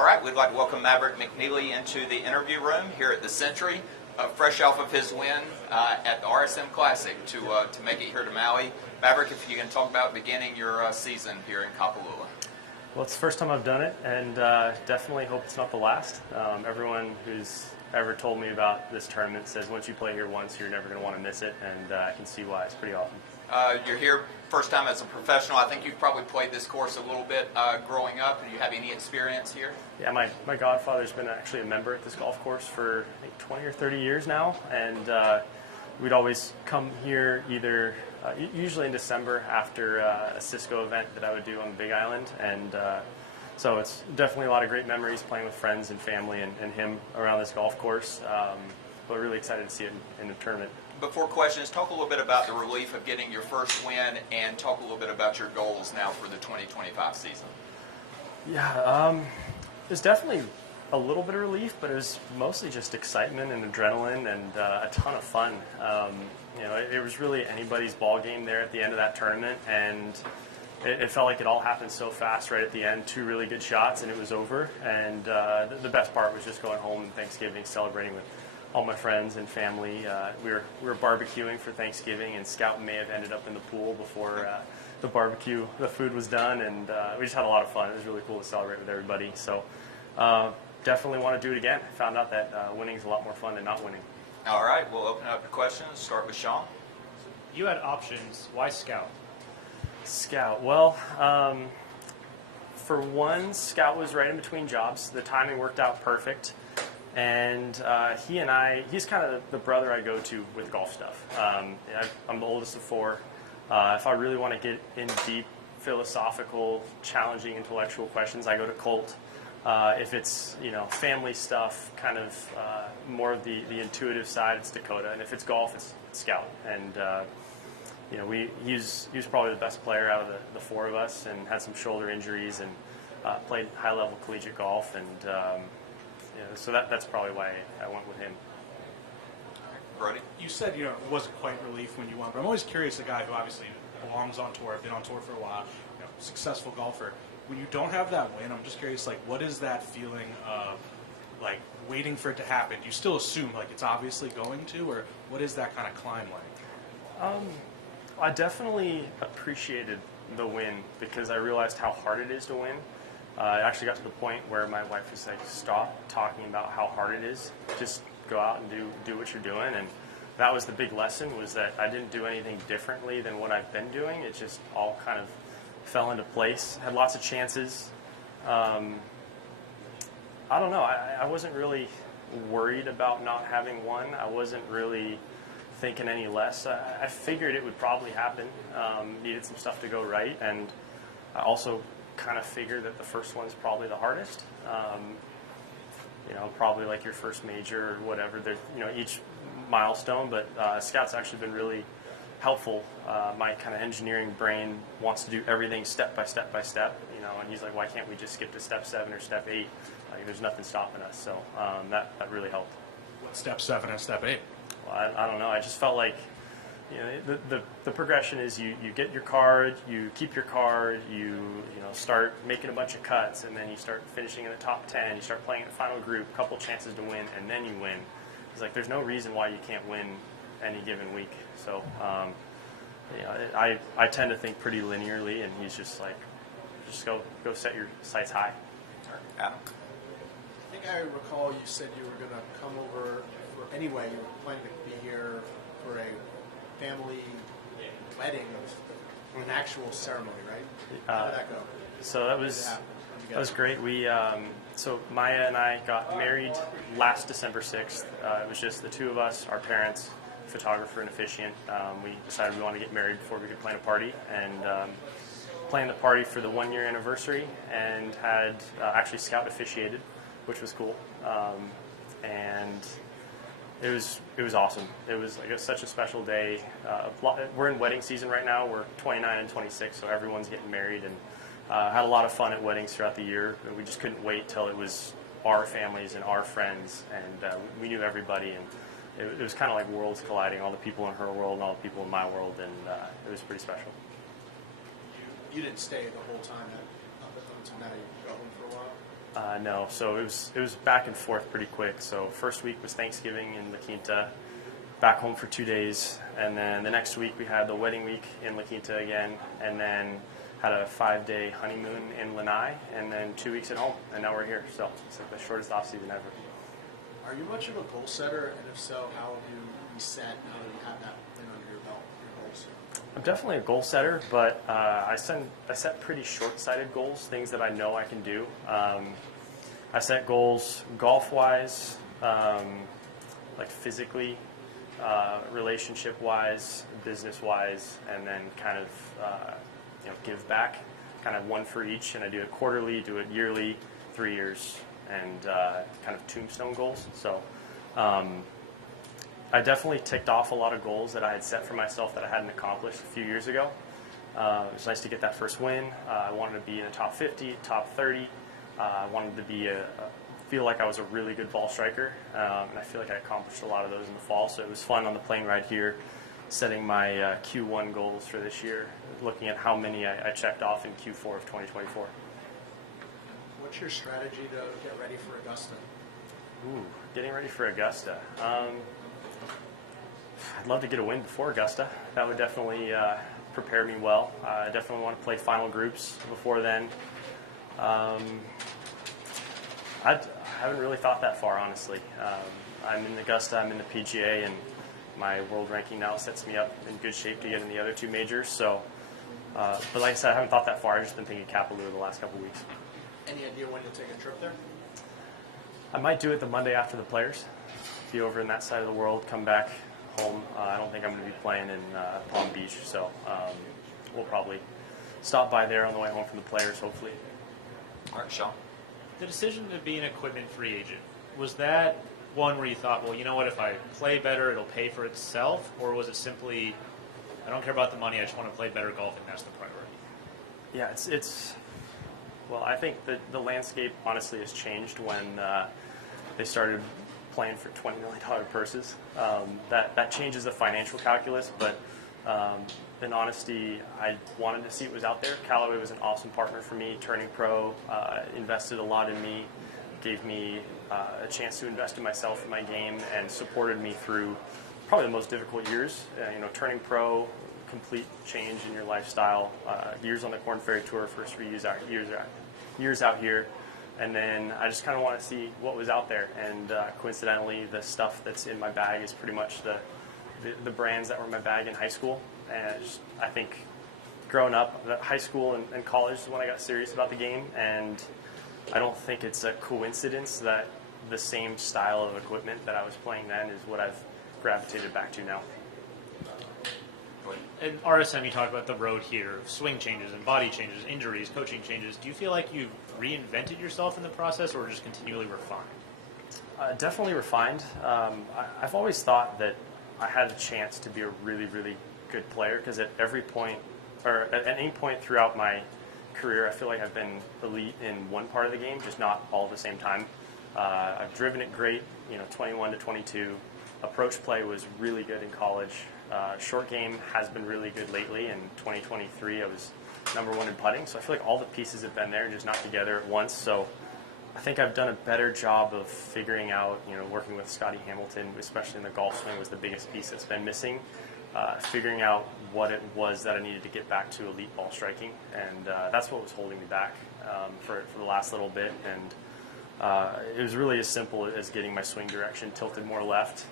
All right, we'd like to welcome Maverick McNealy into the interview room here at the Sentry, fresh off of his win at the RSM Classic to make it here to Maui. Maverick, if you can talk about beginning your season here in Kapalua. Well, it's the first time I've done it, and definitely hope it's not the last. Everyone who's ever told me about this tournament says once you play here once, you're never going to want to miss it, and I can see why. It's pretty awesome. You're here first time as a professional. I think you've probably played this course a little bit growing up. Do you have any experience here? Yeah, my godfather's been actually a member at this golf course for I think 20 or 30 years now, and we'd always come here either usually in December after a Cisco event that I would do on the Big Island, and so it's definitely a lot of great memories playing with friends and family and him around this golf course, but really excited to see it in the tournament. Before questions, talk a little bit about the relief of getting your first win and talk a little bit about your goals now for the 2025 season. Yeah, there's definitely a little bit of relief, but it was mostly just excitement and adrenaline and a ton of fun. It was really anybody's ball game there at the end of that tournament, and it felt like it all happened so fast right at the end. 2 really good shots, and it was over. And the best part was just going home and Thanksgiving, celebrating with all my friends and family. We were barbecuing for Thanksgiving, and Scout may have ended up in the pool before the food was done, and we just had a lot of fun. It was really cool to celebrate with everybody. So definitely want to do it again. I found out that winning is a lot more fun than not winning. All right, we'll open up to questions. Start with Sean. You had options. Why Scout? Scout. Well, for one, Scout was right in between jobs. The timing worked out perfect. And he's kind of the brother I go to with golf stuff. I'm the oldest of 4. If I really want to get in deep, philosophical, challenging, intellectual questions, I go to Colt. If it's family stuff, kind of more of the intuitive side, it's Dakota. And if it's golf, it's Scout. And he was probably the best player out of the 4 of us, and had some shoulder injuries and played high level collegiate golf, and so that's probably why I went with him. Brody? You said it wasn't quite relief when you won, but I'm always curious, a guy who obviously belongs on tour, been on tour for a while, successful golfer. When you don't have that win, I'm just curious, what is that feeling of, waiting for it to happen? Do you still assume, it's obviously going to, or what is that kind of climb like? I definitely appreciated the win because I realized how hard it is to win. I actually got to the point where my wife was like, stop talking about how hard it is. Just go out and do what you're doing. And that was the big lesson, was that I didn't do anything differently than what I've been doing. It just all kind of fell into place. Had lots of chances. I don't know. I wasn't really worried about not having won. I wasn't really thinking any less. I figured it would probably happen. Needed some stuff to go right. And I also kind of figure that the first one's probably the hardest. Probably like your first major or whatever. There's each milestone, but Scout's actually been really helpful. My kind of engineering brain wants to do everything step by step by step. And he's like, why can't we just skip to step 7 or step 8? There's nothing stopping us. So that really helped. What step 7 and step 8? Well, I don't know. I just felt like the progression is you get your card, you keep your card, you start making a bunch of cuts, and then you start finishing in the top 10. You start playing in the final group, a couple chances to win, and then you win. It's like there's no reason why you can't win any given week. So I tend to think pretty linearly, and he's just like, just go set your sights high. Adam? I think I recall you said you were going to come over anyway. You were planning to be here for a family wedding, an actual ceremony, right? How did that go? So that was great. We so Maya and I got married last December 6th. It was just the 2 of us, our parents, photographer and officiant. We decided we wanted to get married before we could plan a party, and planned the party for the 1-year anniversary, and had actually Scout officiated, which was cool, and it was awesome. It was such a special day. We're in wedding season right now. We're 29 and 26, so everyone's getting married, and had a lot of fun at weddings throughout the year. We just couldn't wait till it was our families and our friends, and we knew everybody, and it was kind of like worlds colliding, all the people in her world and all the people in my world, and it was pretty special. You didn't stay the whole time up until now. You go home for a while? No, so it was back and forth pretty quick. So first week was Thanksgiving in La Quinta, back home for 2 days, and then the next week we had the wedding week in La Quinta again, and then had a 5-day honeymoon in Lanai, and then 2 weeks at home, and now we're here. So it's like the shortest off season ever. Are you much of a goal setter, and if so, how have you reset now that you have that thing under your belt, your goals? I'm definitely a goal setter, but I set pretty short-sighted goals, things that I know I can do. I set goals golf-wise, like physically, relationship-wise, business-wise, and then kind of give back, kind of one for each. And I do it quarterly, do it yearly, 3 years, and kind of tombstone goals. So I definitely ticked off a lot of goals that I had set for myself that I hadn't accomplished a few years ago. It was nice to get that first win. I wanted to be in the top 50, top 30. I wanted to feel like I was a really good ball striker, and I feel like I accomplished a lot of those in the fall. So it was fun on the plane ride here, setting my Q1 goals for this year, looking at how many I checked off in Q4 of 2024. What's your strategy to get ready for Augusta? Ooh, getting ready for Augusta. I'd love to get a win before Augusta. That would definitely prepare me well. I definitely want to play final groups before then. I haven't really thought that far, honestly. I'm in Augusta, I'm in the PGA, and my world ranking now sets me up in good shape to get in the other two majors. So, but like I said, I haven't thought that far. I've just been thinking Kapalua the last couple of weeks. Any idea when you'll take a trip there? I might do it the Monday after the Players. Be over in that side of the world, come back home. I don't think I'm going to be playing in Palm Beach, so we'll probably stop by there on the way home from the Players, hopefully. All right, Sean. The decision to be an equipment free agent, was that one where you thought, well, you know what, if I play better, it'll pay for itself? Or was it simply, I don't care about the money, I just want to play better golf, and that's the priority? Yeah, well, I think that the landscape honestly has changed when they started playing for $20 million purses. That changes the financial calculus, but in honesty, I wanted to see what was out there. Callaway was an awesome partner for me, turning pro, invested a lot in me, gave me a chance to invest in myself and my game, and supported me through probably the most difficult years. Turning pro, complete change in your lifestyle, years on the Korn Ferry Tour, first 3 years out here, and then I just kind of want to see what was out there. And coincidentally, the stuff that's in my bag is pretty much the brands that were in my bag in high school. And I think growing up, high school and college is when I got serious about the game, and I don't think it's a coincidence that the same style of equipment that I was playing then is what I've gravitated back to now. In RSM, you talk about the road here, swing changes and body changes, injuries, coaching changes. Do you feel like you've reinvented yourself in the process, or just continually refined? Definitely refined. I've always thought that I had a chance to be a really, really good player, because at every point, or at any point throughout my career, I feel like I've been elite in one part of the game, just not all at the same time. I've driven it great, 21 to 22. Approach play was really good in college. Short game has been really good lately. In 2023, I was number one in putting. So I feel like all the pieces have been there and just not together at once. So I think I've done a better job of figuring out, working with Scotty Hamilton, especially in the golf swing, was the biggest piece that's been missing. Figuring out what it was that I needed to get back to elite ball striking. And that's what was holding me back for the last little bit. And it was really as simple as getting my swing direction tilted more left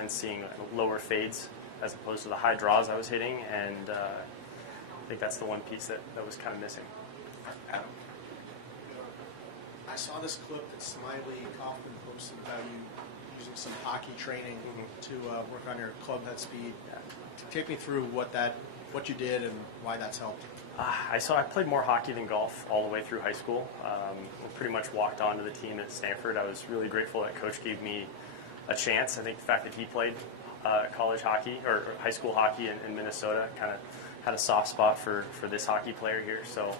and seeing lower fades as opposed to the high draws I was hitting. And I think that's the one piece that was kind of missing. Adam. I saw this clip that Smiley Kaufman posted about you using some hockey training to work on your club head speed. Yeah. Take me through what you did and why that's helped. I played more hockey than golf all the way through high school. I pretty much walked onto the team at Stanford. I was really grateful that coach gave me a chance. I think the fact that he played college hockey or high school hockey in Minnesota kind of had a soft spot for this hockey player here. So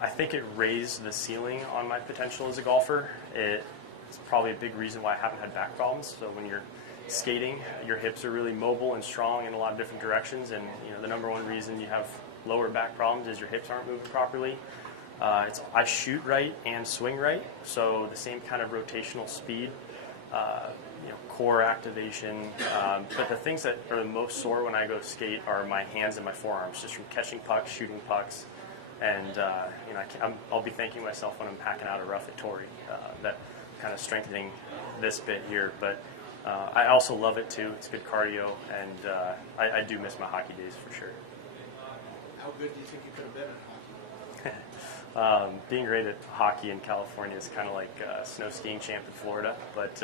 I think it raised the ceiling on my potential as a golfer. It's probably a big reason why I haven't had back problems. So when you're skating, your hips are really mobile and strong in a lot of different directions, and the number one reason you have lower back problems is your hips aren't moving properly. I shoot right and swing right, so the same kind of rotational speed, core activation. But the things that are the most sore when I go skate are my hands and my forearms, just from catching pucks, shooting pucks, and I'll be thanking myself when I'm packing out a rough at Torrey, that kind of strengthening this bit here. But I also love it too. It's good cardio, and I do miss my hockey days for sure. How good do you think you could have been at hockey? Being great at hockey in California is kind of like snow skiing champ in Florida. But,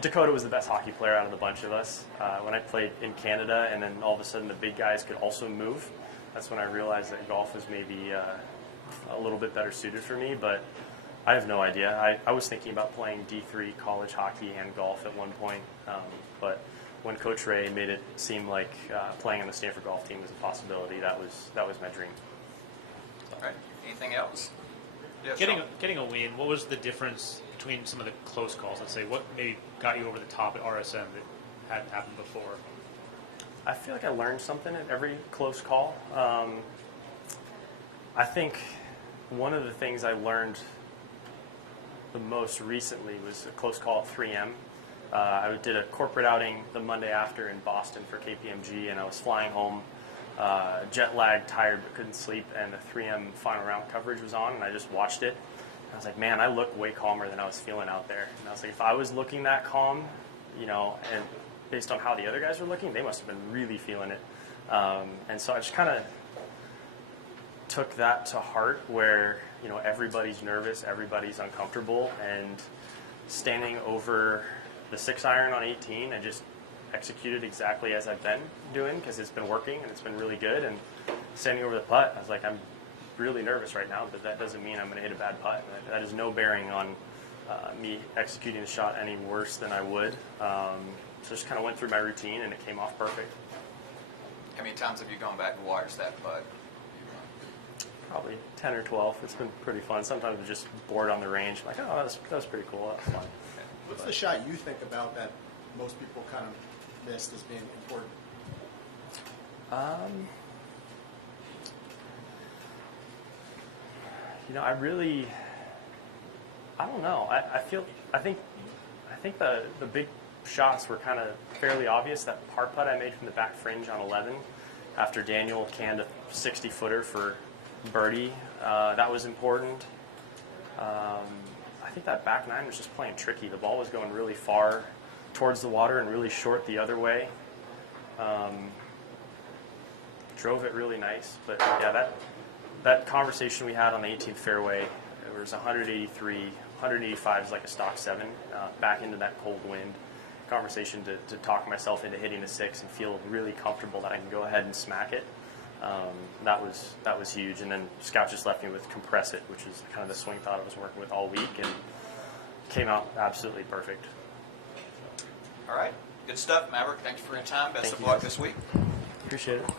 Dakota was the best hockey player out of the bunch of us. When I played in Canada and then all of a sudden the big guys could also move, that's when I realized that golf was maybe a little bit better suited for me. But I have no idea. I was thinking about playing D3 college hockey and golf at one point. But when Coach Ray made it seem like playing on the Stanford golf team was a possibility, that was my dream. All right. Anything else? Yeah, Getting a win, what was the difference between some of the close calls? Let's say, what maybe got you over the top at RSM that hadn't happened before? I feel like I learned something at every close call. I think one of the things I learned the most recently was a close call at 3M. I did a corporate outing the Monday after in Boston for KPMG, and I was flying home, jet lagged, tired, but couldn't sleep, and the 3M final round coverage was on, and I just watched it. I was like, man, I look way calmer than I was feeling out there. And I was like, if I was looking that calm, and based on how the other guys were looking, they must have been really feeling it. And so I just kind of took that to heart where, everybody's nervous, everybody's uncomfortable, and standing over the 6-iron on 18, I just executed exactly as I've been doing because it's been working and it's been really good. And standing over the putt, I was like, I'm really nervous right now, but that doesn't mean I'm going to hit a bad putt. That has no bearing on me executing the shot any worse than I would. So just kind of went through my routine and it came off perfect. How many times have you gone back and watched that putt? Probably 10 or 12. It's been pretty fun. Sometimes I'm just bored on the range. Like, oh, that was pretty cool. That was fun. What's the shot you think about that most people kind of missed as being important? I don't know. I think the big shots were kind of fairly obvious. That par putt I made from the back fringe on 11 after Daniel canned a 60-footer for birdie, that was important. I think that back nine was just playing tricky. The ball was going really far towards the water and really short the other way. Drove it really nice, but yeah, that conversation we had on the 18th fairway, it was 183, 185 is like a stock 7, back into that cold wind. Conversation to talk myself into hitting a 6 and feel really comfortable that I can go ahead and smack it. That was huge. And then Scott just left me with Compress It, which is kind of the swing thought I was working with all week, and came out absolutely perfect. All right. Good stuff, Maverick. Thanks for your time. Best Thank of you, luck guys. this week. Appreciate it.